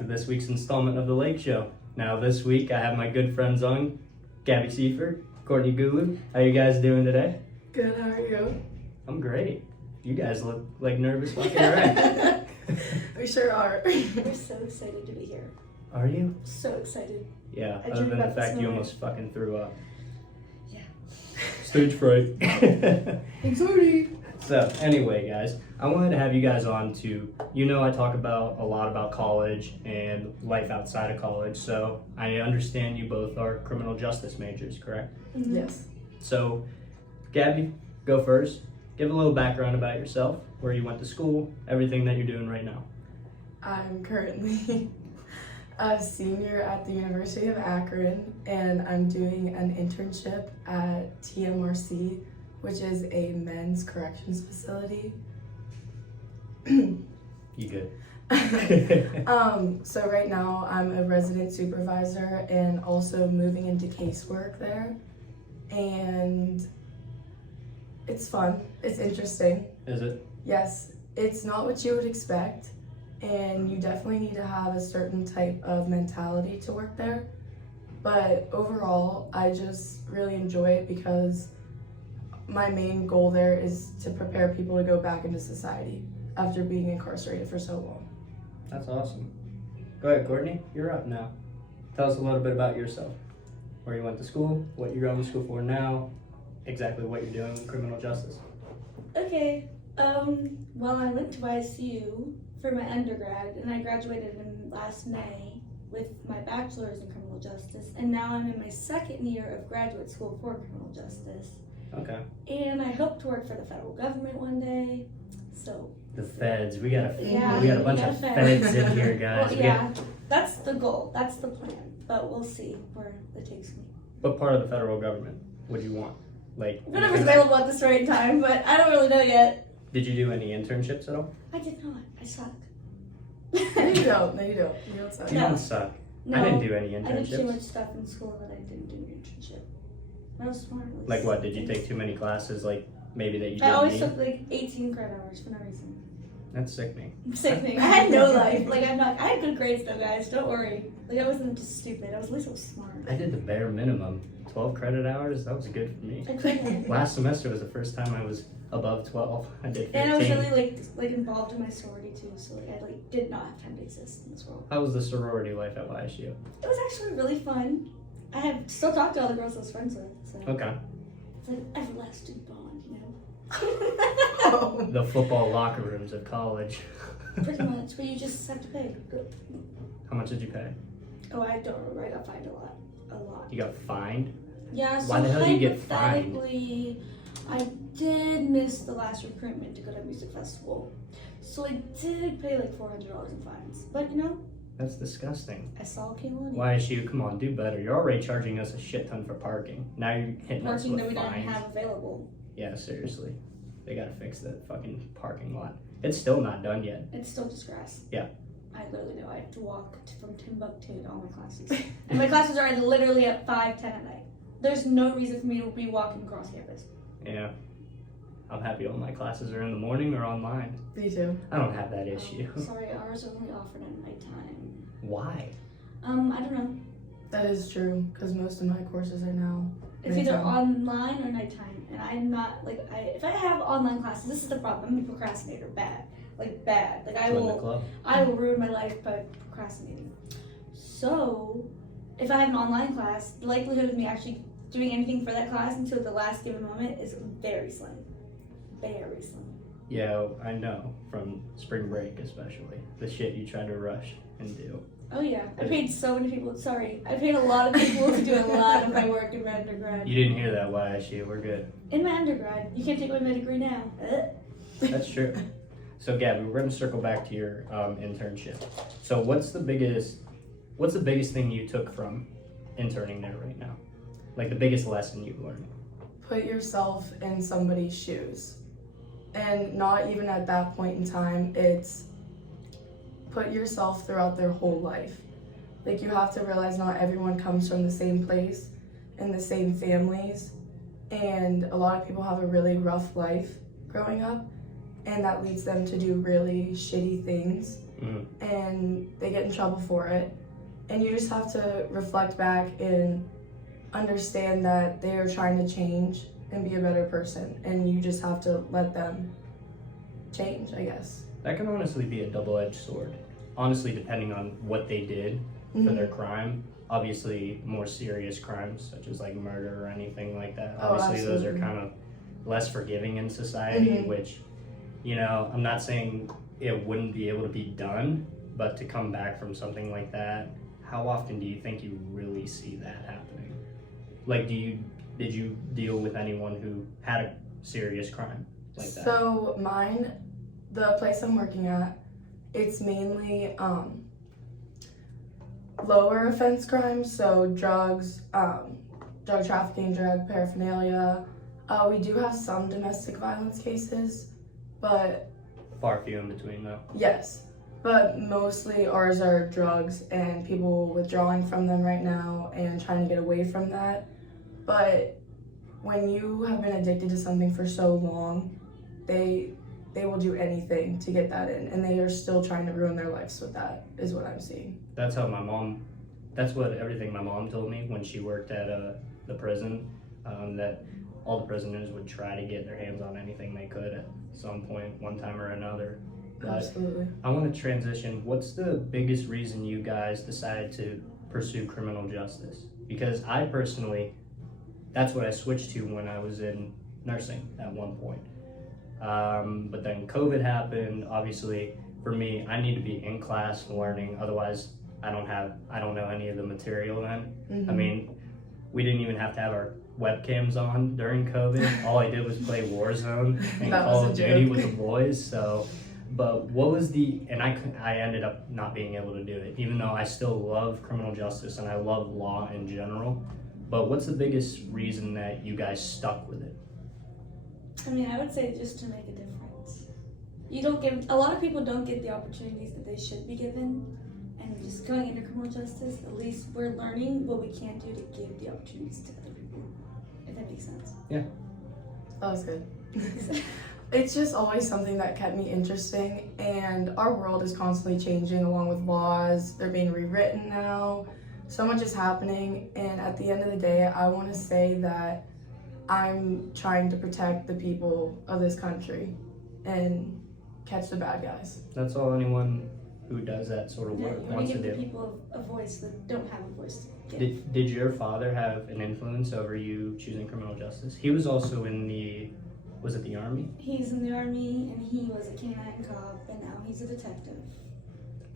to this week's installment of The Lake Show. Now this week I have my good friends on, Gabby Seifert, Courtney Gulu. How you guys doing today? Good, how are you? I'm great. You guys look like nervous fucking wreck. We sure are. We're so excited to be here. Are you? So excited. Yeah, I other dreamed than the about this fact you moment. almost fucking threw up. Yeah. Stage fright. I'm sorry. So anyway, guys, I wanted to have you guys on to, I talk about a lot about college and life outside of college. So I understand you both are criminal justice majors, correct? Mm-hmm. Yes. So, Gabby, go first. Give a little background about yourself, where you went to school, everything that you're doing right now. I'm currently a senior at the University of Akron, and I'm doing an internship at TMRC, which is a men's corrections facility. You good? So right now I'm a resident supervisor and also moving into casework there. And it's fun. It's interesting. Is it? Yes, it's not what you would expect, and you definitely need to have a certain type of mentality to work there. But overall, I just really enjoy it because my main goal there is to prepare people to go back into society after being incarcerated for so long. That's awesome. Go ahead, Courtney. You're up now. Tell us a little bit about yourself. Where you went to school, what you're going to school for now, exactly what you're doing in criminal justice. Okay. Well, I went to YSU for my undergrad, and I graduated in last May with my bachelor's in criminal justice, and now I'm in my second year of graduate school for criminal justice. Okay. And I hope to work for the federal government one day. So. The feds. We got a Yeah, bunch we got of feds. feds in here, guys. Well, yeah, that's the goal. That's the plan. But we'll see where it takes me. What part of the federal government would you want? Like, Whatever's available at this right time, but I don't really know yet. did you do any internships at all? I did not. I suck. No, you don't. No, you don't. You don't suck. You No. don't suck. No, I didn't do any I did too much internships. stuff in school that I didn't do an internship. I was smart. at least. Like what? Did you take too many classes? Like maybe that you I didn't always need? took like 18 credit hours for no reason. That's sickening. Sickening. I had no life. Like I had good grades though, guys. Don't worry. Like I wasn't just stupid. I was at least so smart. I did the bare minimum. 12 credit hours. That was good for me. I couldn't. Last semester was the first time I was above 12. I did 15. And I was really like involved in my sorority too, so like I did not have time to exist in this world. How was the sorority life at YSU? It was actually really fun. I have still talked to all the girls I was friends with, so Okay. it's like an everlasting bond, you know. Oh. The football locker rooms of college. Pretty much, but you just have to pay. How much did you pay? Oh, I don't remember. I got fined a lot. You got fined? Yeah, so Why the hell do you get fined? hypothetically, I did miss the last recruitment to go to a music festival. So I did pay like $400 in fines. But you know, That's disgusting. I saw people in YSU, come on, do better. You're already charging us a shit ton for parking. Now you're hitting us parking with that we don't fines. have available. Yeah, seriously. They gotta fix that fucking parking lot. It's still not done yet. It's still just grass. Yeah. I literally know I have to walk from Timbuktu to all my classes. And my classes are literally at 5:10 at night. There's no reason for me to be walking across campus. Yeah. I'm happy all my classes are in the morning or online. Me too. I don't have that issue. Sorry, ours are only offered at nighttime. Why? I don't know. That is true, because most of my courses are now. It's either nighttime. online or nighttime, and I'm not like if I have online classes, this is the problem. I'm a procrastinator, bad. Like I Join the will club. ruin my life by procrastinating. So, if I have an online class, the likelihood of me actually doing anything for that class until the last given moment is very slim. Very slim. Yeah, I know. From spring break especially. The shit you try to rush and do. Oh yeah, I paid so many people. Sorry, I paid a lot of people to do a lot of my work in my undergrad. You didn't hear that, YSU. We're good. In my undergrad, you can't take away my degree now. That's true. So, Gabby, we're gonna circle back to your internship. So, what's the biggest thing you took from interning there right now? Like the biggest lesson you've learned? Put yourself in somebody's shoes. And not even at that point in time, it's put yourself throughout their whole life. Like, you have to realize not everyone comes from the same place and the same families, and a lot of people have a really rough life growing up, and that leads them to do really shitty things. and they get in trouble for it. And you just have to reflect back and understand that they are trying to change and be a better person, and you just have to let them change, I guess. That can honestly be a double-edged sword. Honestly, depending on what they did for their crime. Obviously, more serious crimes such as like murder or anything like that. Obviously, those are kind of less forgiving in society, which, you know, I'm not saying it wouldn't be able to be done, but to come back from something like that, how often do you think you really see that happening? Like, did you deal with anyone who had a serious crime like that? So mine, the place I'm working at, it's mainly lower offense crimes, so drugs, drug trafficking, drug paraphernalia. We do have some domestic violence cases, but Far few in between, though. yes, but mostly ours are drugs and people withdrawing from them right now and trying to get away from that. But when you have been addicted to something for so long, they will do anything to get that in, and they are still trying to ruin their lives with that, is what I'm seeing. That's how that's what everything my mom told me when she worked at the prison, that all the prisoners would try to get their hands on anything they could at some point, one time or another. But Absolutely. I want to transition. What's the biggest reason you guys decided to pursue criminal justice? Because I personally, that's what I switched to when I was in nursing at one point. But then COVID happened. Obviously, for me, I need to be in class learning. Otherwise, I don't know any of the material then. I mean, we didn't even have to have our webcams on during COVID. All I did was play Warzone and Call of Duty with the boys. So, but what was and I ended up not being able to do it, even though I still love criminal justice and I love law in general. But what's the biggest reason that you guys stuck with it? I mean, I would say just to make a difference. A lot of people don't get the opportunities that they should be given, and just going into criminal justice, at least we're learning what we can do to give the opportunities to other people, if that makes sense. Yeah. That was good. It's just always something that kept me interesting, and our world is constantly changing along with laws. They're being rewritten now. So much is happening, and at the end of the day, I want to say that I'm trying to protect the people of this country and catch the bad guys. That's all anyone who does that sort of Yeah, work you want wants to to give the do. people a voice that don't have a voice to give. Did your father have an influence over you choosing criminal justice? He was also in was it the Army? He's in the Army, and he was a canine cop, and now he's a detective.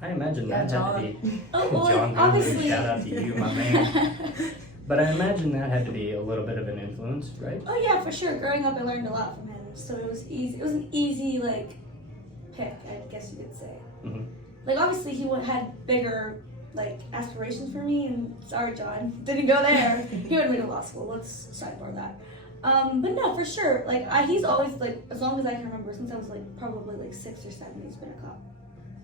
I imagine that had to be Oh, well, John Gulu, obviously. shout out to you, my man. But I imagine that had to be a little bit of an influence, right? Oh yeah, for sure. Growing up, I learned a lot from him, so it was easy. It was an easy pick, I guess you could say. Like obviously, he had bigger aspirations for me, and sorry, John, didn't go there. He went to law school. Let's sidebar that. But no, for sure. He's always as long as I can remember, since I was probably 6 or 7, he's been a cop.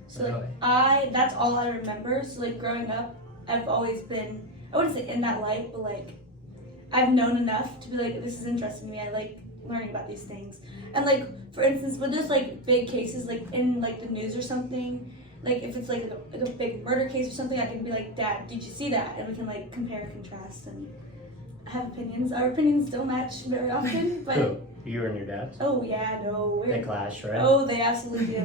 So Really? that's all I remember. So growing up, I've always been, I wouldn't say in that light, but I've known enough to be this is interesting to me. I like learning about these things. And for instance, when there's big cases in the news or something, if it's a big murder case or something, I can be Dad, did you see that? And we can compare and contrast and have opinions. Our opinions don't match very often, but Who? You and your dad? oh yeah, no, They clash, right? oh, they absolutely do.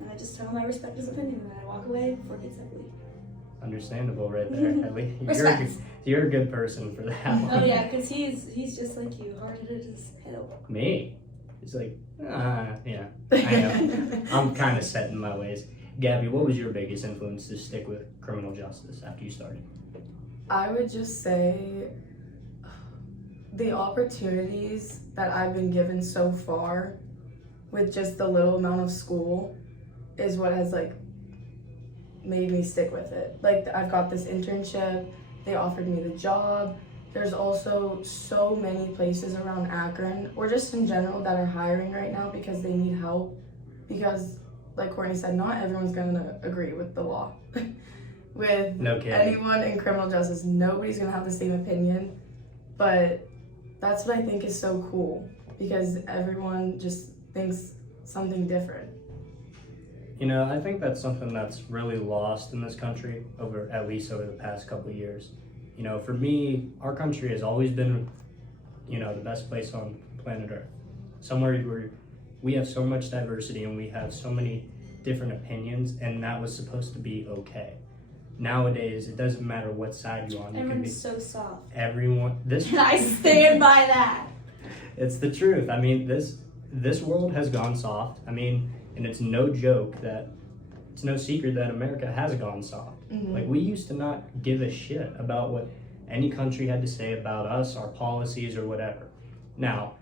And I just tell him I respect his opinion, and I walk away before it gets ugly. Understandable, right there. At least Respect. you're a good person for that one. Oh yeah, because he's just like you, hard-headed as hell. Me? It's yeah, I am. I'm kind of set in my ways. Gabby, what was your biggest influence to stick with criminal justice after you started? I would just say the opportunities that I've been given so far with just the little amount of school is what has made me stick with it. I've got this internship, they offered me the job. There's also so many places around Akron, or just in general, that are hiring right now because they need help. Because, like Courtney said, not everyone's gonna agree with the law. With No kidding. anyone in criminal justice, nobody's gonna have the same opinion. But that's what I think is so cool, because everyone just thinks something different. You know, I think that's something that's really lost in this country at least over the past couple of years. You know, for me, our country has always been, you know, the best place on planet Earth. Somewhere where we have so much diversity and we have so many different opinions, and that was supposed to be okay. Nowadays, it doesn't matter what side you're on. You can be Everyone's so soft. everyone. This I stand by that. it's the truth. I mean, this world has gone soft. I mean, and it's no joke that it's no secret that America has gone soft. Mhm. Like, we used to not give a shit about what any country had to say about us, our policies, or whatever. Now,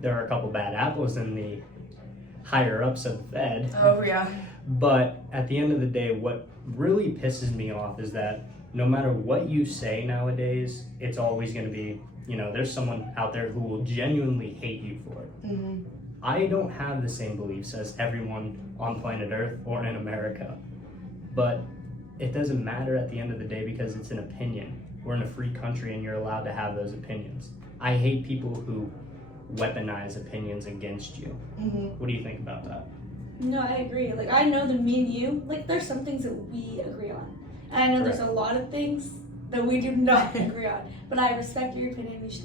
there are a couple bad apples in the higher ups of the Fed, Oh yeah. but at the end of the day, what really pisses me off is that no matter what you say nowadays, it's always going to be, you know, there's someone out there who will genuinely hate you for it. Hmm. I don't have the same beliefs as everyone on planet Earth or in America, but it doesn't matter at the end of the day because it's an opinion. We're in a free country and you're allowed to have those opinions. I hate people who weaponize opinions against you. Hmm. What do you think about that? No, I agree. Like, I know that me and you, like, there's some things that we agree on. And I know there's a lot of things that we do not agree on. But I respect your opinion. You should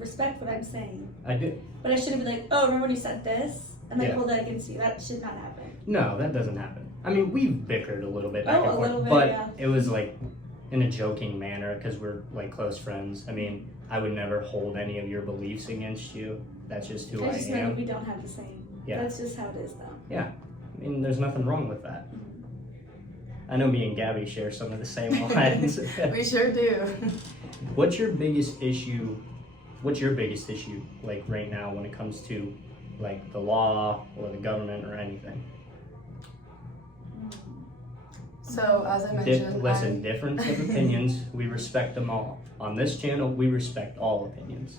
respect what I'm saying. I do. But I shouldn't be like, oh, remember when you said this? And like Yeah. hold that against you. That should not happen. No, that doesn't happen. I mean, we've bickered a little bit back Oh, and a forth, little bit, but yeah. it was like in a joking manner because we're like close friends. I mean, I would never hold any of your beliefs against you. That's just who I I just know am. we don't have the same. Yeah. That's just how it is, though. I mean, there's nothing wrong with that. I know me and Gabbie share some of the same lines. We sure do. What's your biggest issue? What's your biggest issue like right now when it comes to like the law or the government or anything? So as I mentioned, Listen, difference of opinions, we respect them all. On this channel, we respect all opinions.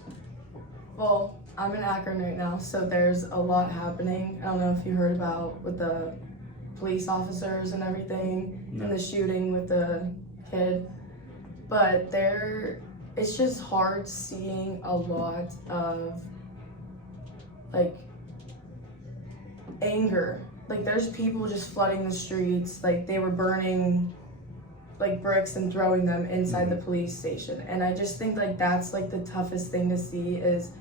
well, I'm in Akron right now, so there's a lot happening. I don't know if you heard about with the police officers and everything, No. and the shooting with the kid. But it's just hard seeing a lot of like anger. Like, there's people just flooding the streets. Like, they were burning like bricks and throwing them inside the police station. And I just think like that's like the toughest thing to see is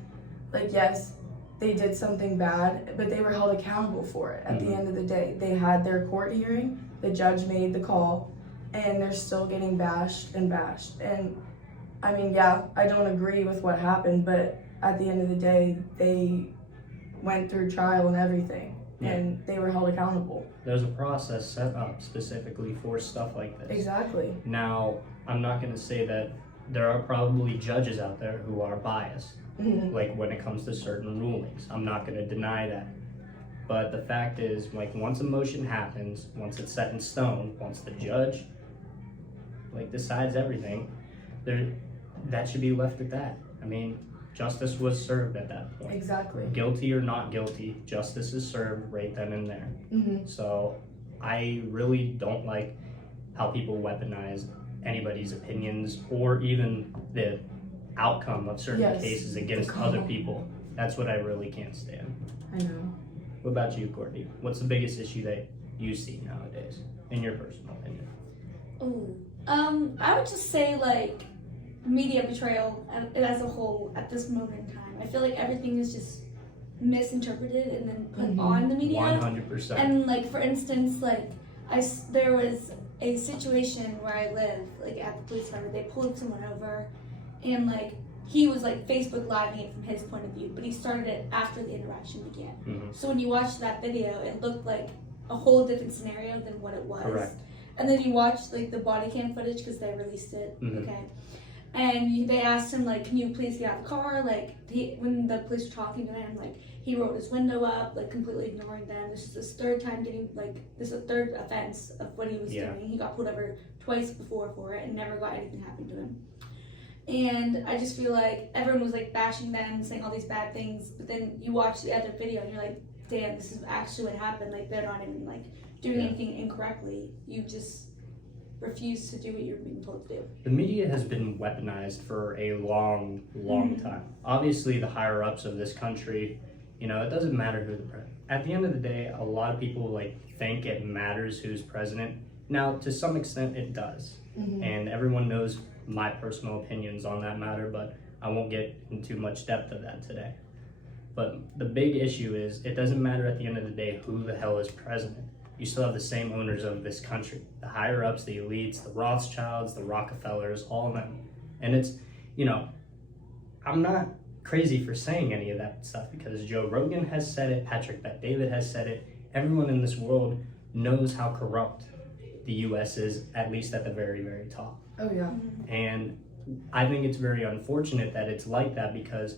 like, yes, they did something bad, but they were held accountable for it at the end of the day. They had their court hearing, the judge made the call, and they're still getting bashed and bashed. And I mean, yeah, I don't agree with what happened, but at the end of the day, they went through trial and everything. Yeah. And they were held accountable. There's a process set up specifically for stuff like this. Exactly. Now, I'm not going to say that there are probably judges out there who are biased, Mhm. like when it comes to certain rulings. I'm not going to deny that. But the fact is, like, once a motion happens, once it's set in stone, once the judge like decides everything, that should be left at that. I mean, justice was served at that point. Exactly. Guilty or not guilty, justice is served right then and there. Hmm. So I really don't like how people weaponize anybody's opinions or even the outcome of certain Yes, cases against the other call. people. That's what I really can't stand. I know. What about you, Courtney? What's the biggest issue that you see nowadays, in your personal opinion? Ooh. I would just say like media betrayal as a whole at this moment in time. I feel like everything is just misinterpreted and then put Mhm. on the media. 100%. And like for instance, like there was a situation where I live, like at the police department, they pulled someone over, and like he was like Facebook living it from his point of view, but he started it after the interaction began. Mhm. So when you watched that video, it looked like a whole different scenario than what it was. Correct. And then you watched like the body cam footage because they released it. Mhm. Okay. And they asked him like, "Can you please get out of the car?" Like when the police were talking to him, like he rolled his window up, like completely ignoring them. This is his third time this is a third offense of what he was doing. He got pulled over twice before for it and never got anything happen to him. And I just feel like everyone was like bashing them, saying all these bad things. But then you watch the other video and you're like, damn, this is actually what happened. Like they're not even like doing anything incorrectly. You just refuse to do what you're being told to do. The media has been weaponized for a long Mhm. time. Obviously, the higher ups of this country, It doesn't matter who the president. At the end of the day, a lot of people think it matters who's president. Now, to some extent, it does, and everyone knows my personal opinions on that matter, but I won't get into much depth of that today. But the big issue is it doesn't matter at the end of the day who the hell is president. You still have the same owners of this country, the higher ups, the elites, the Rothschilds, the Rockefellers, all of them. And it's, I'm not crazy for saying any of that stuff because Joe Rogan has said it, Patrick Bet-David has said it. Everyone in this world knows how corrupt the U.S. is, at least at the very, very top. Oh, yeah. And I think it's very unfortunate that it's like that because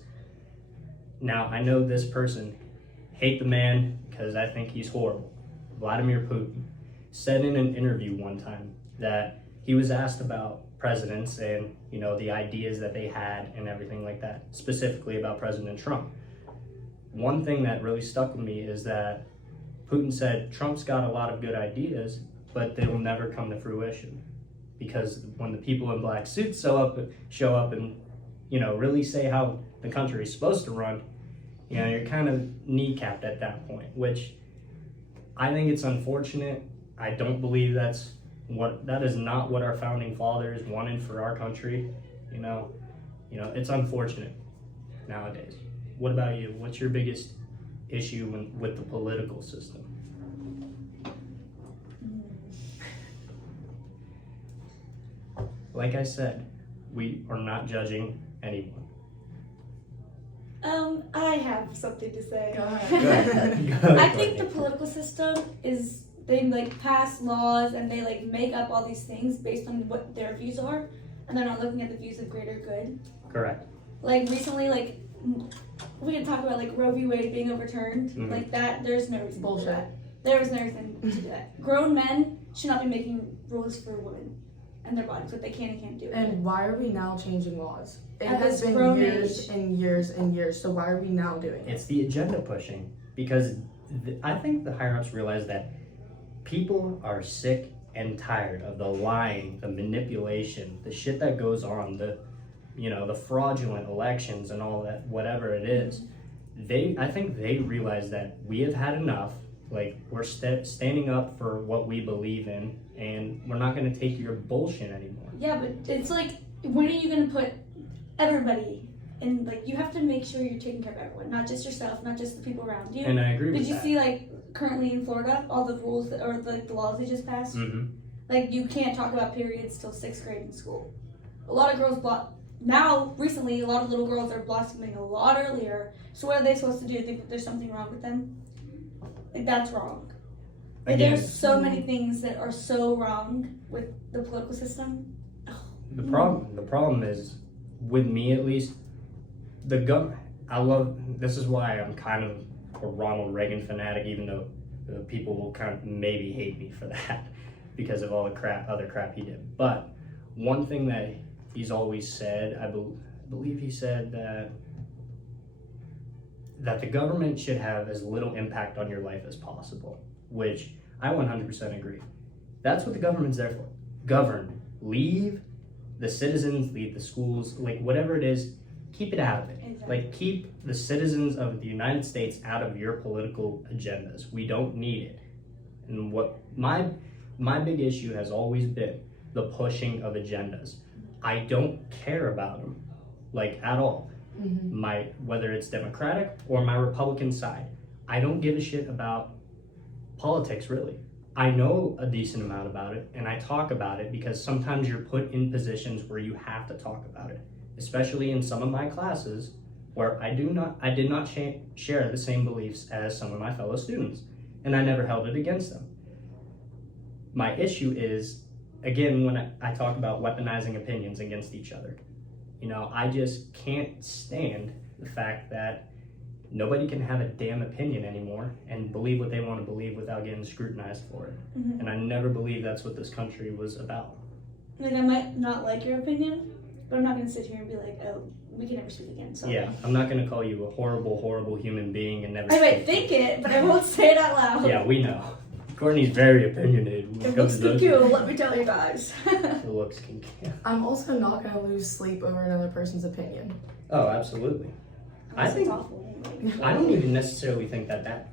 now I know this person, hate the man because I think he's horrible. Vladimir Putin said in an interview one time that he was asked about presidents and, the ideas that they had and everything like that, specifically about President Trump. One thing that really stuck with me is that Putin said Trump's got a lot of good ideas, but they will never come to fruition. Because when the people in black suits show up and, really say how the country is supposed to run, you're kind of kneecapped at that point, which I think it's unfortunate. I don't believe that is not what our founding fathers wanted for our country. It's unfortunate nowadays. What about you? What's your biggest issue with the political system? Like I said, we are not judging anyone. I have something to say. Go ahead. Go ahead. I think the political system is, they pass laws and they make up all these things based on what their views are, and they're not looking at the views of greater good. Correct. Recently, we can talk about Roe v. Wade being overturned. That, there's no reason Bullshit. to do that. There was no reason to do that. Grown men should not be making rules for women and their bodies, what they can and can't do. And why are we now changing laws? It At has this been grown years age. and years and years, so why are we now doing it? It's the agenda pushing because I think the higher ups realize that people are sick and tired of the lying, the manipulation, the shit that goes on, the fraudulent elections and all that, whatever it is. I think they realize that we have had enough. We're standing up for what we believe in, and we're not going to take your bullshit anymore. Yeah, but it's when are you going to put everybody in? You have to make sure you're taking care of everyone, not just yourself, not just the people around you. And I agree with that. Did you see, currently in Florida, all the rules or the laws they just passed? Mm-hmm. You can't talk about periods till 6th grade in school. A lot of girls now, recently, a lot of little girls are blossoming a lot earlier. So what are they supposed to do? Think that there's something wrong with them? That's wrong. Again, There's so many things that are so wrong with the political system. the problem is, with me at least, this is why I'm kind of a Ronald Reagan fanatic, even though people will kind of maybe hate me for that because of all the other crap he did. But one thing that he's always said, I believe he said that the government should have as little impact on your life as possible, which I 100% agree. That's what the government's there for. Govern. Leave the citizens, leave the schools, whatever it is, keep it out of it. Exactly. Keep the citizens of the United States out of your political agendas. We don't need it. And what my big issue has always been the pushing of agendas. I don't care about them, at all. Mm-hmm. Whether it's Democratic or my Republican side, I don't give a shit about politics, really. I know a decent amount about it, and I talk about it because sometimes you're put in positions where you have to talk about it, especially in some of my classes where I did not share the same beliefs as some of my fellow students, and I never held it against them. My issue is, again, when I talk about weaponizing opinions against each other. I just can't stand the fact that nobody can have a damn opinion anymore and believe what they want to believe without getting scrutinized for it. Mm-hmm. And I never believed that's what this country was about. I might not like your opinion, but I'm not going to sit here and be like, oh, we can never speak again. So. Yeah, I'm not going to call you a horrible, horrible human being and never I might think it, but I won't say it out loud. Yeah, we know. Courtney's very opinionated. It looks can kill, let me tell you guys. The looks can kill. I'm also not going to lose sleep over another person's opinion. Oh, absolutely. Unless think- it's awful. I don't even necessarily think that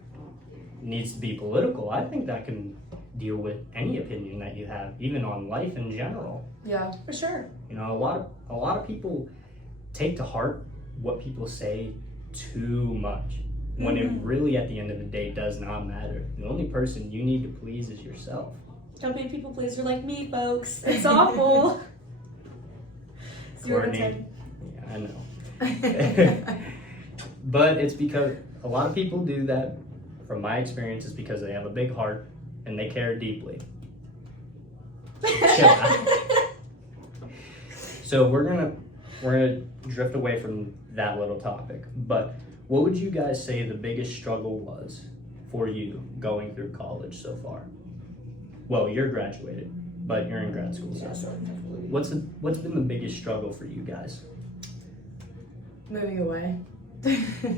needs to be political. I think that can deal with any opinion that you have, even on life in general. Yeah. For sure. You know, a lot of people take to heart what people say too much, when it really, at the end of the day, does not matter. The only person you need to please is yourself. Don't be a people pleaser like me, folks. It's awful. 0 to Courtney. 10. Yeah, I know. But it's because a lot of people do that. From my experience, it's because they have a big heart and they care deeply. Chill out. So we're gonna drift away from that little topic. But what would you guys say the biggest struggle was for you going through college so far? Well, you're graduated, but you're in grad school. So what's been the biggest struggle for you guys? Moving away.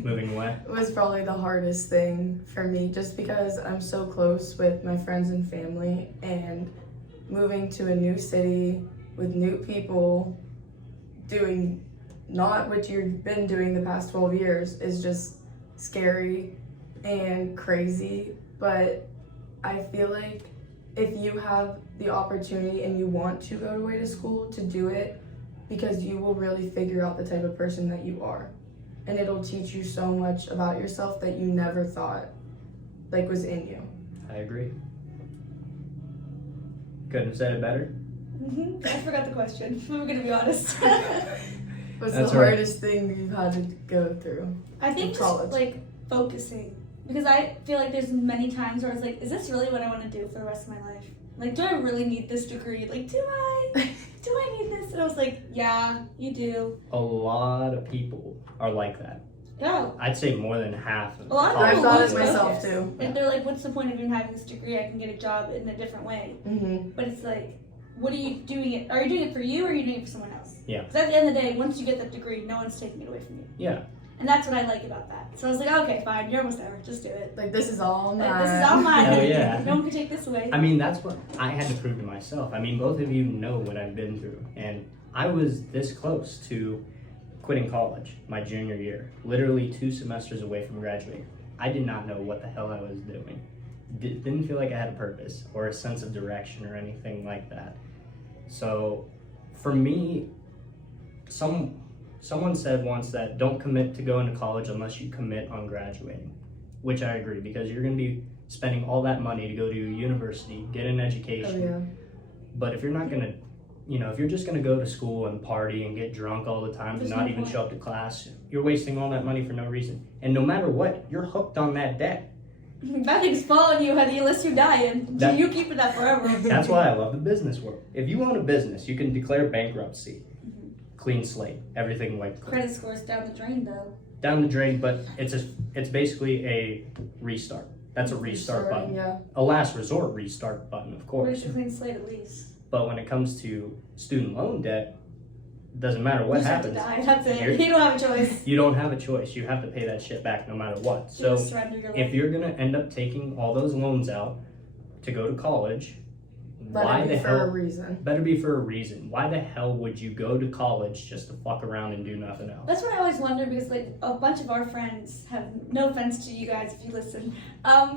Moving away? It was probably the hardest thing for me, just because I'm so close with my friends and family, and moving to a new city with new people, doing not what you've been doing the past 12 years is just scary and crazy. But I feel like if you have the opportunity and you want to go away to school, to do it, because you will really figure out the type of person that you are. And it'll teach you so much about yourself that you never thought was in you. I agree. Couldn't have said it better. I forgot the question. We were gonna be honest. What's That's the all right. hardest thing you've had to go through? I think College. just focusing, because I feel like there's many times where I was like, is this really what I want to do for the rest of my life? Like, do I really need this degree? Like, do I need this? And I was like, yeah, you do. A lot of people are like that. Yeah. I'd say more than half of A lot of college people I've thought lose it students. myself focus. too. And they're like, what's the point of even having this degree? I can get a job in a different way. Mm-hmm. But it's like, what are you doing it? Are you doing it for you, or are you doing it for someone else? Yeah. Because at the end of the day, once you get that degree, no one's taking it away from you. Yeah. And that's what I like about that. So I was like, okay, fine, you're almost there. Just do it. This is all mine. Like, this is all mine. Hell yeah. No one can take this away. I mean, that's what I had to prove to myself. I mean, both of you know what I've been through. And I was this close to quitting college my junior year, literally 2 semesters away from graduating. I did not know what the hell I was doing. Didn't feel like I had a purpose or a sense of direction or anything like that. So for me, someone said once that don't commit to going to college unless you commit on graduating, which I agree, because you're going to be spending all that money to go to university, get an education. Oh, yeah. But if you're not going to, if you're just going to go to school and party and get drunk all the time and There's not no even point. show up to class, you're wasting all that money for no reason. And no matter what, you're hooked on that debt. That thing's following you, honey, unless you're dying. That- You keep it up forever. That's why I love the business world. If you own a business, you can declare bankruptcy. Clean slate, everything wiped clean. Credit score's down the drain, though. Down the drain, but it's basically a restart. That's a restart button. Yeah. A last resort restart button, of Where's course. your clean slate at least? But when it comes to student loan debt, doesn't matter what you just happens. have to die. That's it. You're- You don't have a choice. You don't have a choice. You have to pay that shit back no matter what. You So just surrender your if life. you're gonna end up taking all those loans out to go to college, why Better the be for a hell? reason. Better be for a reason. Why the hell would you go to college just to fuck around and do nothing else? That's what I always wonder, because a bunch of our friends have, no offense to you guys if you listen,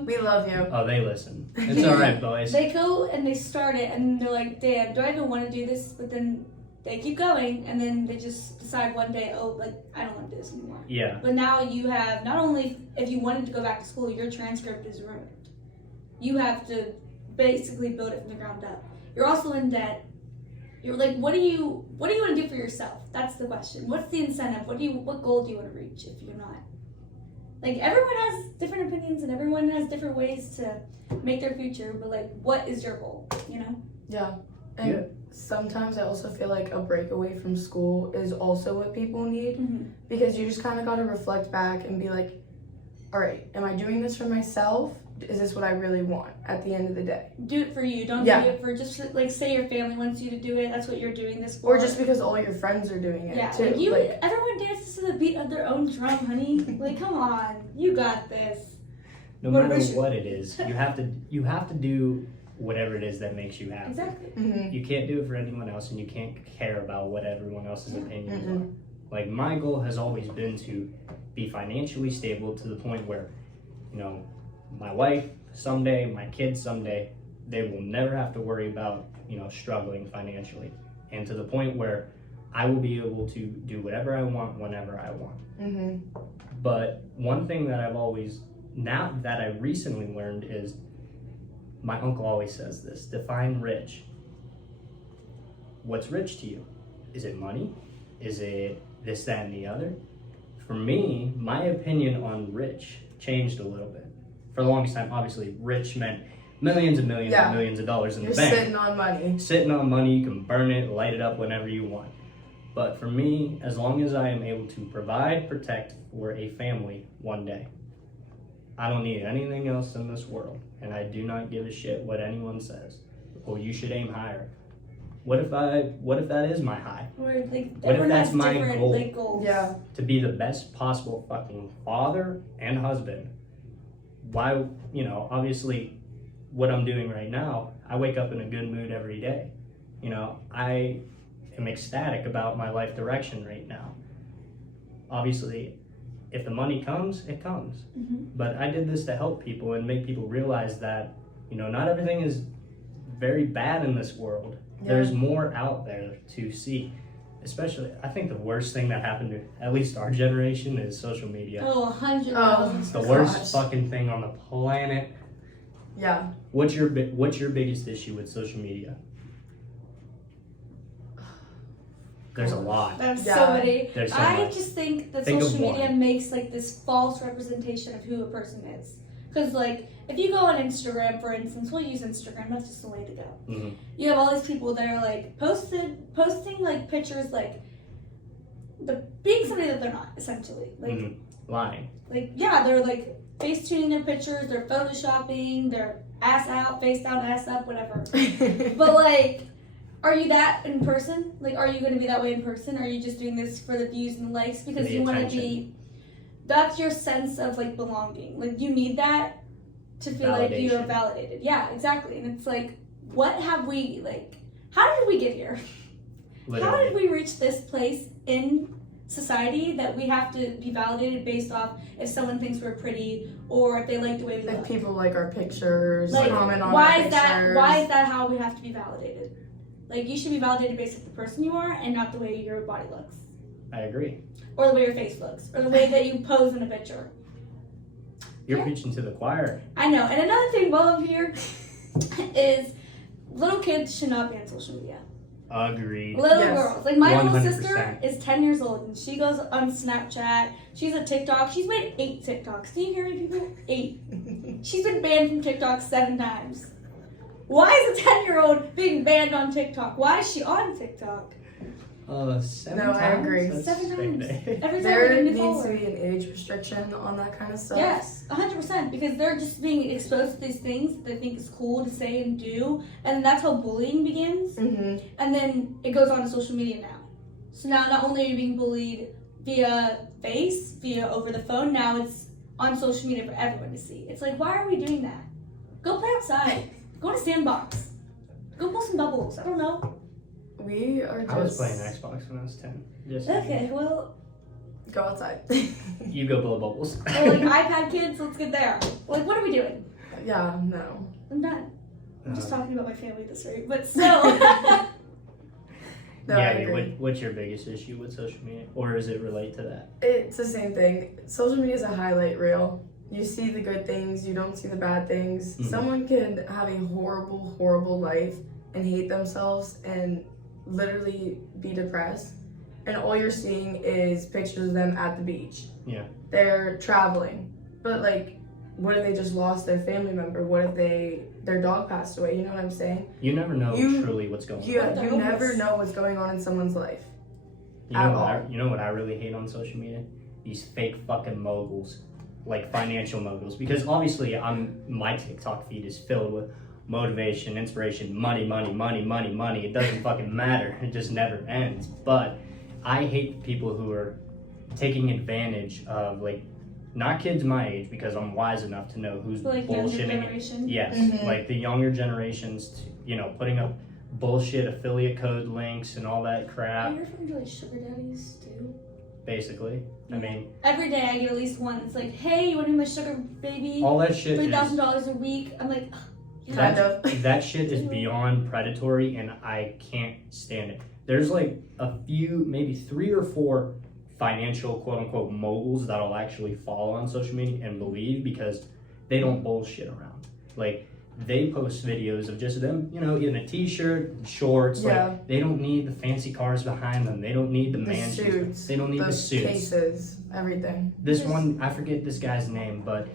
We love you. Oh, they listen. It's all right, boys. they go and they start it and they're like, damn, do I even want to do this? But then they keep going and then they just decide one day, I don't want to do this anymore. Yeah. But now you have, not only if you wanted to go back to school, your transcript is ruined. You have to basically build it from the ground up. You're also in debt. You're like, what do you want to do for yourself? That's the question. What's the incentive? What goal do you want to reach if you're not? Like, everyone has different opinions and everyone has different ways to make their future, but what is your goal, Yeah. And Yeah. sometimes I also feel like a break away from school is also what people need, Mm-hmm. because you just kind of got to reflect back and be like, all right, am I doing this for myself? Is this what I really want at the end of the day? Do it for you. Don't Yeah. do it for just, say your family wants you to do it. That's what you're doing this for. Or just because all your friends are doing it Yeah, too. everyone dances to the beat of their own drum, honey. Come on, you got this. No matter Motivation. what it is, you have to do whatever it is that makes you happy. Exactly. Mhm. You can't do it for anyone else, and you can't care about what everyone else's opinions are. Like, my goal has always been to be financially stable to the point where, you know, my wife someday, my kids someday, they will never have to worry about, you know, struggling financially. And to the point where I will be able to do whatever I want whenever I want. Mm-hmm. But one thing that now that I recently learned is, my uncle always says this: define rich. What's rich to you? Is it money? Is it this, that, and the other? For me, my opinion on rich changed a little bit. For the longest time, obviously, rich meant millions and millions and millions of dollars in the bank. You're sitting on money. Sitting on money, you can burn it, light it up whenever you want. But for me, as long as I am able to provide, protect for a family one day, I don't need anything else in this world. And I do not give a shit what anyone says. Oh, you should aim higher. What if that is my high? Or like What if everyone that's has my different goal? like goals. Yeah. To be the best possible fucking father and husband. Why, you know, obviously what I'm doing right now, I wake up in a good mood every day. You know, I am ecstatic about my life direction right now. Obviously, if the money comes, it comes. Mm-hmm. But I did this to help people and make people realize that, you know, not everything is very bad in this world. Yeah. There's more out there to see. Especially, I think the worst thing that happened to at least our generation is social media. Oh, 100,000%. It's the worst fucking thing on the planet. Yeah. What's your biggest issue with social media? There's a lot. That's Yeah. so many. There's so I much. just think that Think of social media one. makes like this false representation of who a person is. Because like if you go on Instagram, for instance, we'll use Instagram. That's just the way to go. Mm-hmm. You have all these people that are like posting like pictures like, but being somebody that they're not essentially like. Mm-hmm. Lying. Like yeah, they're like face tuning their pictures, they're photoshopping, they're ass out, face down, ass up, whatever. But like, are you that in person? Like, are you going to be that way in person? Or are you just doing this for the views and the likes because The you want to attention. be? That's your sense of like belonging. Like you need that to feel like you're Validation. validated. Yeah, exactly. And it's like, what have we like? How did we get here? How Literally. did we reach this place in society that we have to be validated based off if someone thinks we're pretty or if they like the way we Like look? people like our pictures, Like, comment on why our is pictures. why is that how we have to be validated? Like you should be validated based on the person you are and not the way your body looks I agree. or the way your face looks or the way that you pose in a picture. You're Yeah. preaching to the choir. I know. And another thing while I'm here is little kids should not be on social media. Agreed. Little Yes. girls. Like my little 100%. sister is 10 years old and she goes on Snapchat. She's a TikTok. She's made 8 TikToks. Do you hear me, people? 8. She's been banned from TikTok 7 times. Why is a 10-year-old being banned on TikTok? Why is she on TikTok? 7 No, I times? agree. That's 7 times. big. Every time There they get a new needs follower. to be an age restriction on that kind of stuff. Yes, 100%, because they're just being exposed to these things that they think is cool to say and do, and that's how bullying begins, Mm-hmm. and then it goes on to social media now. So now not only are you being bullied via via over the phone, now it's on social media for everyone to see. It's like, why are we doing that? Go play outside. Go to sandbox. Go pull some bubbles. I don't know. We are just... I was playing Xbox when I was 10. Just Okay, well, Go outside. You go blow bubbles. we're like iPad kids, let's get there. Like, what are we doing? Yeah, no. I'm done. I'm just Uh, talking about my family at this rate, but still. No, I Gabby, agree. what's your biggest issue with social media? Or does it relate to that? It's the same thing. Social media is a highlight reel. You see the good things, you don't see the bad things. Mhm. Someone can have a horrible, horrible life and hate themselves and literally be depressed. And all you're seeing is pictures of them at the beach. Yeah. They're traveling. But like, what if they just lost their family member? What if their dog passed away? You know what I'm saying? You never know You- truly what's going on. You What the never homeless? know what's going on in someone's life. You know, At what all. you know what I really hate on social media? These fake fucking moguls. Like financial moguls. Because obviously my TikTok feed is filled with motivation, inspiration, money, money, money, money, money. It doesn't fucking matter. It just never ends. But I hate people who are taking advantage of like not kids my age because I'm wise enough to know who's like younger bullshitting. generation. Yes, Mhm. like the younger generations, putting up bullshit affiliate code links and all that crap. Are you from like sugar daddies too? basically. I mean, every day I get at least one. It's like, hey, you want to be my sugar baby? all that shit $3,000 a week. I'm like, that shit is beyond predatory, and I can't stand it. There's like a few, maybe 3 or 4 financial quote-unquote moguls that'll actually follow on social media and believe, because they don't bullshit around. Like, they post videos of just them, you know, in a t-shirt, shorts. Yeah. Like, they don't need the fancy cars behind them. They don't need the mansions. Suits, They don't need the suits. Cases, everything. This one, I forget this guy's name, but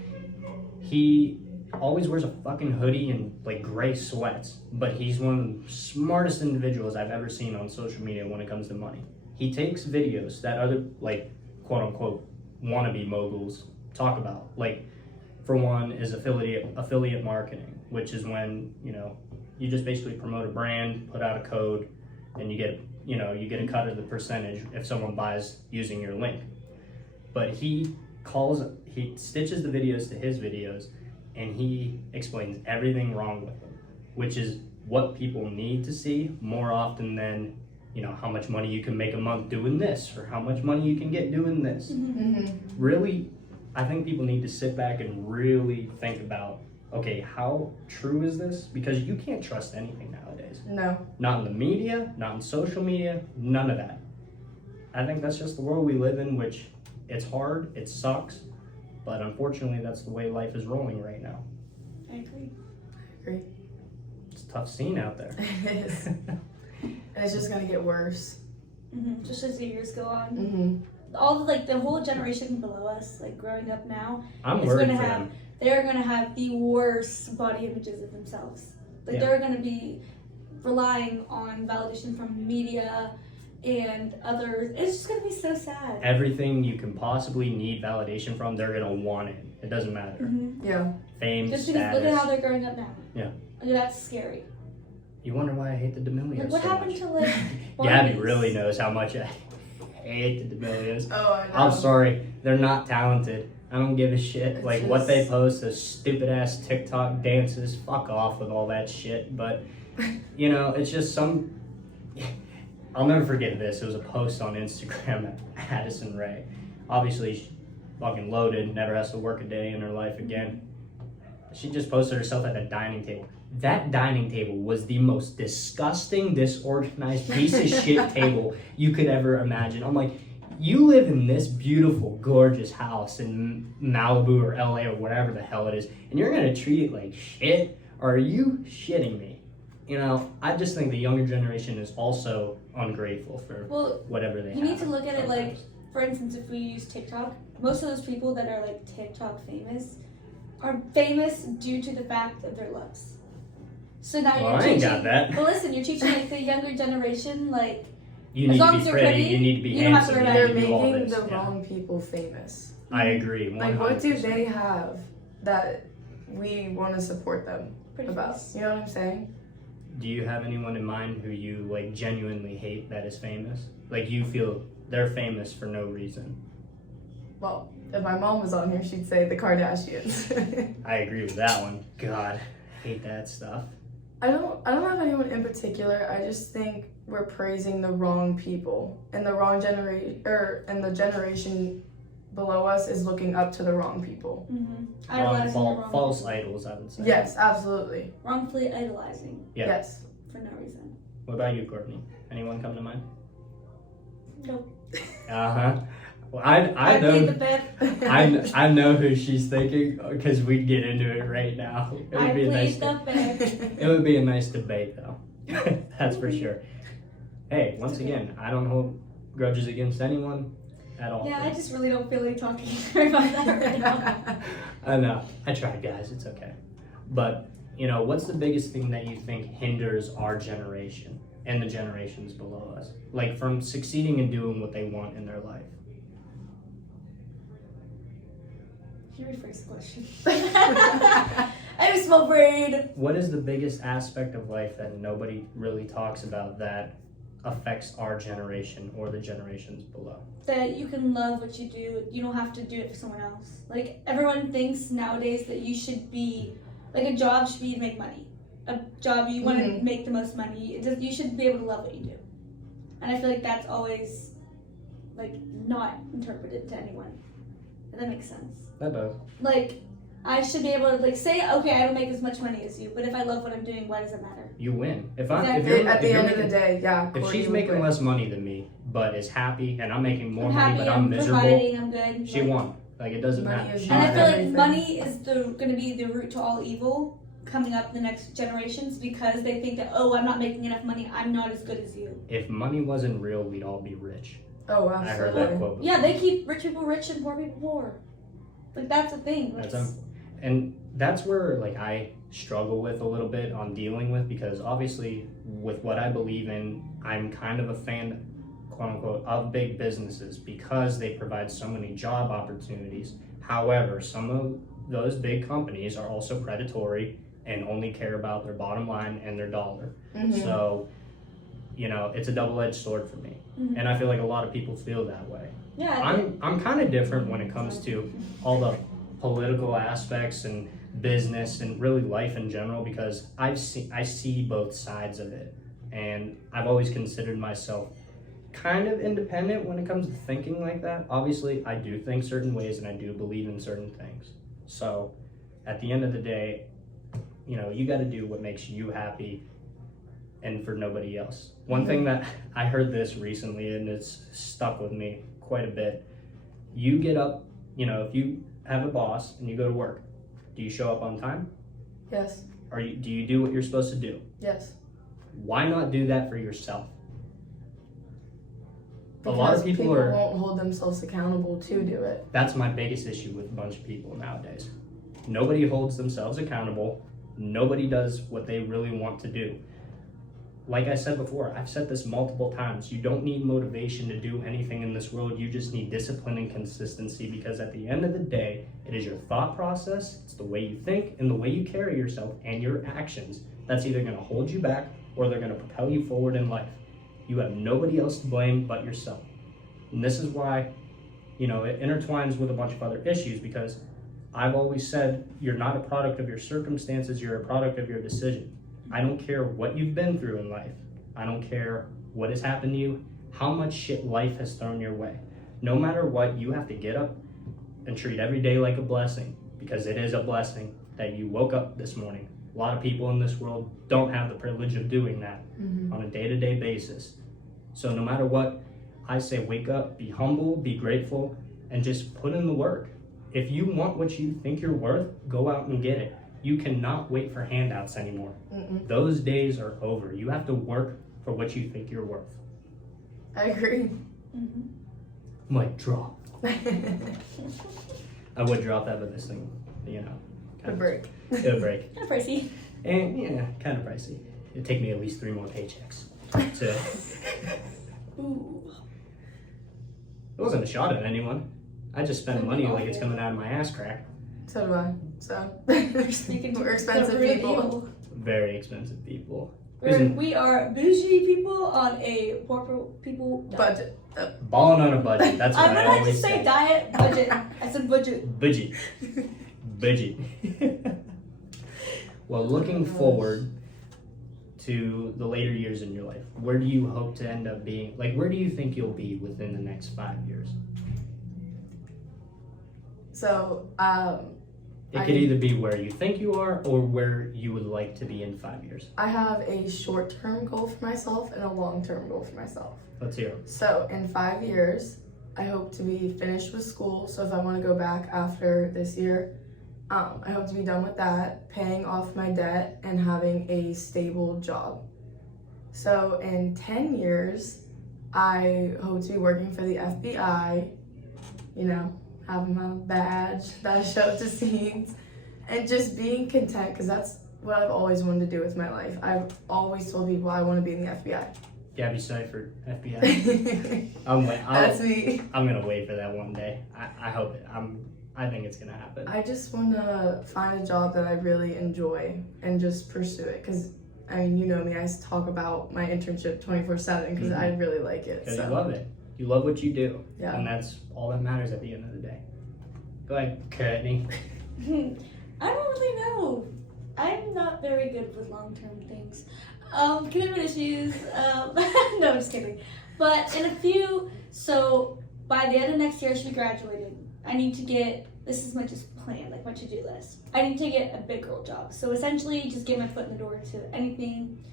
he always wears a fucking hoodie and like gray sweats. But he's one of the smartest individuals I've ever seen on social media when it comes to money. He takes videos that other, like, quote unquote wannabe moguls talk about. Like, for one is affiliate marketing, which is when, you know, you just basically promote a brand, put out a code, and you get a cut of the percentage if someone buys using your link. But he stitches the videos to his videos, and he explains everything wrong with them, which is what people need to see more often than, you know, how much money you can make a month doing this, or how much money you can get doing this. Mm-hmm. Really, I think people need to sit back and really think about, okay, how true is this? Because you can't trust anything nowadays. No. Not in the media, not in social media, none of that. I think that's just the world we live in, which it's hard, it sucks, but unfortunately that's the way life is rolling right now. I agree. It's a tough scene out there. It is. And it's just gonna get worse. Just as the years go on. Mm-hmm. All the whole generation below us, like growing up now, I'm is worried gonna for have them. they're gonna have the worst body images of themselves. Like Yeah. they're gonna be relying on validation from media and others. It's just gonna be so sad. Everything you can possibly need validation from, they're gonna want it. It doesn't matter. Yeah. Fame, Just because status. look at how they're growing up now. Yeah. And that's scary. You wonder why I hate the D'Amelios Like what so happened much. to like Gabby Barbies? really knows how much I hate the D'Amelios. Oh, I know. I'm sorry, they're not talented. I don't give a shit. It's Like what just- they post, those stupid ass TikTok dances, fuck off with all that shit. But you know, it's just some. I'll never forget this. It was a post on Instagram at Addison Ray. Obviously, she's fucking loaded, never has to work a day in her life again. She just posted herself at a dining table. That dining table was the most disgusting, disorganized piece of shit table you could ever imagine. I'm like, you live in this beautiful, gorgeous house in Malibu or LA or wherever the hell it is, and you're gonna treat it like shit? Are you shitting me? You know, I just think the younger generation is also ungrateful for whatever they have. You need to look at it like, sometimes. for instance, if we use TikTok, most of those people that are like TikTok famous are famous due to the fact of their looks. So now Well, you're I teaching. ain't got that. But listen, you're teaching like the younger generation, like You as need long to as be you're pretty, pretty, you need to be you don't have to handsome, worry you about They're need to do all making this. the Yeah. wrong people famous. I agree. Like, what do 100%. they have that we want to support them pretty about? face. You know what I'm saying? Do you have anyone in mind who you like genuinely hate that is famous? Like you feel they're famous for no reason. Well, if my mom was on here, she'd say the Kardashians. I agree with that one. God, I hate that stuff. I don't have anyone in particular. I just think we're praising the wrong people, and the wrong generation, and the generation below us is looking up to the wrong people. Idolizing the wrong False people. idols, I would say. Yes, absolutely. Wrongfully idolizing Yeah. Yes. for no reason. What about you, Courtney? Anyone come to mind? Nope. Uh-huh. Well, I I know. played the fifth. I know who she's thinking because we'd get into it right now. It I would be a nice. played the fifth. It would be a nice debate, though. That's for sure. Hey, once again, I don't hold grudges against anyone at all. Yeah, I just really don't feel like talking about that right now. I know. I tried, guys. It's okay. But, you know, what's the biggest thing that you think hinders our generation and the generations below us? Like, from succeeding and doing what they want in their life? Can you rephrase the question? I have a small brain. What is the biggest aspect of life that nobody really talks about that affects our generation or the generations below? That you can love what you do. You don't have to do it for someone else. Like, everyone thinks nowadays that you should be, like, a job should be to make money. A job, you want to make the most money. You should be able to love what you do. And I feel like that's always like not interpreted to anyone. If that makes sense. That does. Like, I should be able to like say, okay, I don't make as much money as you, but if I love what I'm doing, why does it matter? You win. If Exactly. you're, At if the you're end of making, the day, yeah. if Courtney she's would making win. less money than me, but is happy, and I'm making more I'm money, happy, but I'm miserable, providing, I'm good. she like, won. Like, it doesn't Money matter. is She And I not feel like everything. money is going to be the root to all evil coming up in the next generations because they think that, oh, I'm not making enough money, I'm not as good as you. If money wasn't real, we'd all be rich. Oh, I heard absolutely. that quote. Yeah, they keep rich people rich and poor people poor. Like, that's a thing. And that's where like I struggle with a little bit on dealing with, because obviously with what I believe in, I'm kind of a fan, quote unquote, of big businesses because they provide so many job opportunities. However, some of those big companies are also predatory and only care about their bottom line and their dollar. Mhm. So, it's a double-edged sword for me. Mhm. And I feel like a lot of people feel that way. Yeah, I'm kind of different when it comes to all the political aspects and business and really life in general, because I see both sides of it, and I've always considered myself kind of independent when it comes to thinking like that. Obviously, I do think certain ways and I do believe in certain things. So, at the end of the day, you got to do what makes you happy and for nobody else. One thing that I heard this recently and it's stuck with me quite a bit. You get up, if you have a boss and you go to work, do you show up on time? Yes. Do you do what you're supposed to do? Yes. Why not do that for yourself? Because a lot of people are. won't hold themselves accountable to do it. That's my biggest issue with a bunch of people nowadays. Nobody holds themselves accountable. Nobody does what they really want to do. Like I said before, I've said this multiple times. You don't need motivation to do anything in this world. You just need discipline and consistency, because at the end of the day, it is your thought process, it's the way you think, and the way you carry yourself and your actions that's either going to hold you back or they're going to propel you forward in life. You have nobody else to blame but yourself. And this is why, it intertwines with a bunch of other issues, because I've always said you're not a product of your circumstances, you're a product of your decision. I don't care what you've been through in life. I don't care what has happened to you, how much shit life has thrown your way. No matter what, you have to get up and treat every day like a blessing, because it is a blessing that you woke up this morning. A lot of people in this world don't have the privilege of doing that on a day-to-day basis. So no matter what, I say wake up, be humble, be grateful, and just put in the work. If you want what you think you're worth, go out and get it. You cannot wait for handouts anymore. Those days are over. You have to work for what you think you're worth. I agree. Mic drop. I would drop that, but this thing, A break. It'll break. Kind of pricey. And kind of pricey. It'd take me at least 3 more paychecks. So, Ooh. it wasn't a shot at anyone. I just spend money like it's coming out of my ass crack. So do I. So You can we're expensive people. Very expensive people. We are bougie people on a poor people diet. Budget. Balling on a budget. That's what I I meant to always say say. diet, budget. I said budget. Budget. Budget. Well, looking forward to the later years in your life, where do you hope to end up being? Like, where do you think you'll be within the next 5 years? So, It could either be where you think you are or where you would like to be in 5 years. I have a short-term goal for myself and a long-term goal for myself. Let's hear it. So in 5 years, I hope to be finished with school. So if I want to go back after this year, I hope to be done with that, paying off my debt, and having a stable job. So in 10 years, I hope to be working for the FBI, having my badge that I show up to scenes, and just being content, because that's what I've always wanted to do with my life. I've always told people I want to be in the FBI. Gabby Seifert, FBI. That's me. I'm gonna wait for that one day. I hope it. I think it's gonna happen. I just want to find a job that I really enjoy and just pursue it, because you know me, I talk about my internship 24/7 because I really like it. Because So. you love it. You love what you do. Yeah. And that's all that matters at the end of the day. Go ahead, Courtney. I don't really know. I'm not very good with long-term things. Commitment issues. No, I'm just kidding. But in a few, so by the end of next year, I should be graduated. I need to get, this is my just plan, like my to-do list. I need to get a big girl job. So essentially, just get my foot in the door to anything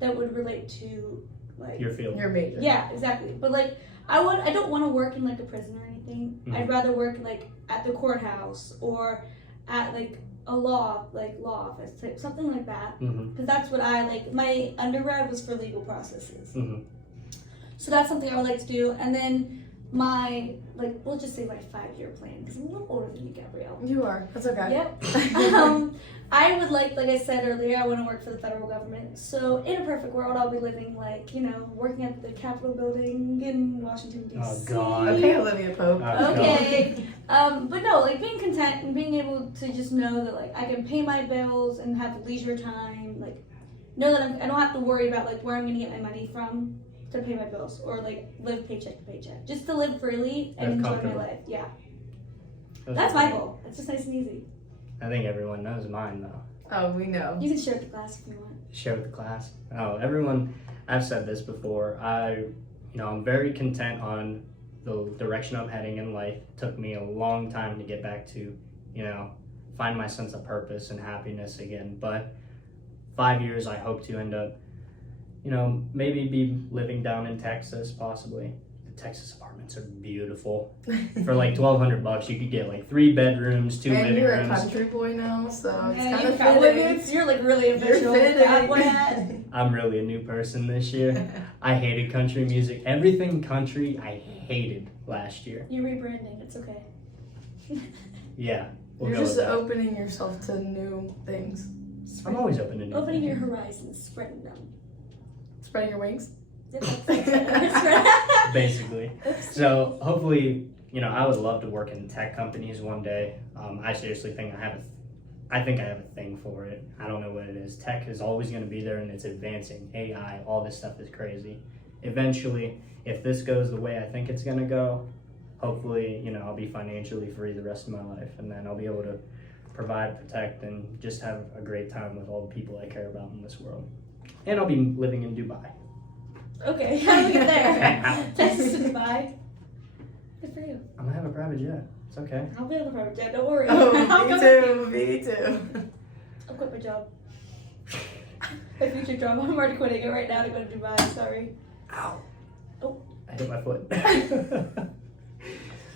that would relate to like Your field. Your major. Yeah, exactly. But like, I don't want to work in like a prison or anything. I'd rather work like at the courthouse or at like a law office, type, something like that. Because that's what I like. My undergrad was for legal processes. So that's something I would like to do. And then my, like, we'll just say my 5-year plan, because I'm a little older than you, Gabrielle. You are. That's okay. Yep. I would like I said earlier, I want to work for the federal government. So in a perfect world, I'll be living like, you know, working at the Capitol building in Washington, D.C. Oh, God. Okay, Olivia Pope. Okay. But no, like being content and being able to just know that like I can pay my bills and have leisure time, like know that I don't have to worry about like where I'm going to get my money from to pay my bills or like live paycheck to paycheck. Just to live freely and enjoy my life. Yeah. That's my goal. It's just nice and easy. I think everyone knows mine though. Oh, we know. You can share with the class if you want. Share with the class. Oh, everyone, I've said this before. I'm very content on the direction I'm heading in life. It took me a long time to get back to, find my sense of purpose and happiness again. But 5 years, I hope to end up, maybe be living down in Texas, possibly. The Texas apartments are beautiful. For like $1,200, you could get like 3 bedrooms, 2 living you're rooms. a country boy now, so it's Yeah, kind of fitting. you're like really official. I'm really a new person this year. I hated country music. Everything country, I hated last year. You're rebranding. It's okay. Yeah. We'll You're go just with that. opening yourself to new things. I'm always open to new Opening things. your horizons, spreading them. Spreading your wings. Basically. So hopefully, I would love to work in tech companies one day. I seriously think I think I have a thing for it. I don't know what it is. Tech is always going to be there and it's advancing. AI, all this stuff is crazy. Eventually, if this goes the way I think it's going to go, hopefully, I'll be financially free the rest of my life, and then I'll be able to provide, protect, and just have a great time with all the people I care about in this world. And I'll be living in Dubai. Okay, how do we get there? Texas to Dubai. Good for you. I'm gonna have a private jet. It's okay. I'll be on the private jet, don't worry. Oh, I'll me come too, me too. I'll quit my job. My future job. I'm already quitting it right now to go to Dubai. Sorry. Ow. Oh. I hit my foot.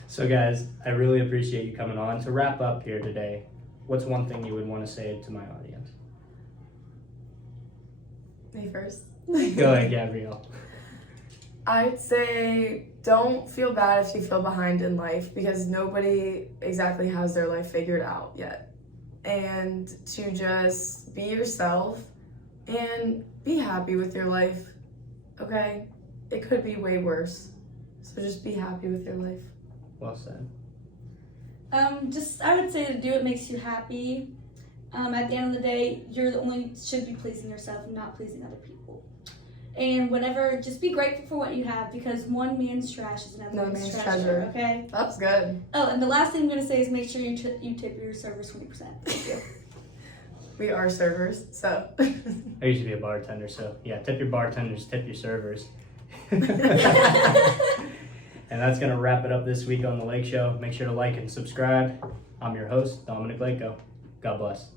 So guys, I really appreciate you coming on. To wrap up here today, what's one thing you would want to say to my audience? Me first. Go ahead, Gabrielle. I'd say don't feel bad if you feel behind in life, because nobody exactly has their life figured out yet. And to just be yourself and be happy with your life, okay? It could be way worse. So just be happy with your life. Well said. I would say to do what makes you happy. At the end of the day, you're the only should be pleasing yourself and not pleasing other people. And whatever, just be grateful for what you have, because one man's trash is another man's treasure. Okay. That's good. Oh, and the last thing I'm gonna say is make sure you tip your servers 20%. Thank you. We are servers, so. I used to be a bartender, so yeah, tip your bartenders, tip your servers. And that's going to wrap it up this week on The Lake Show. Make sure to like and subscribe. I'm your host, Dominic Lako. God bless.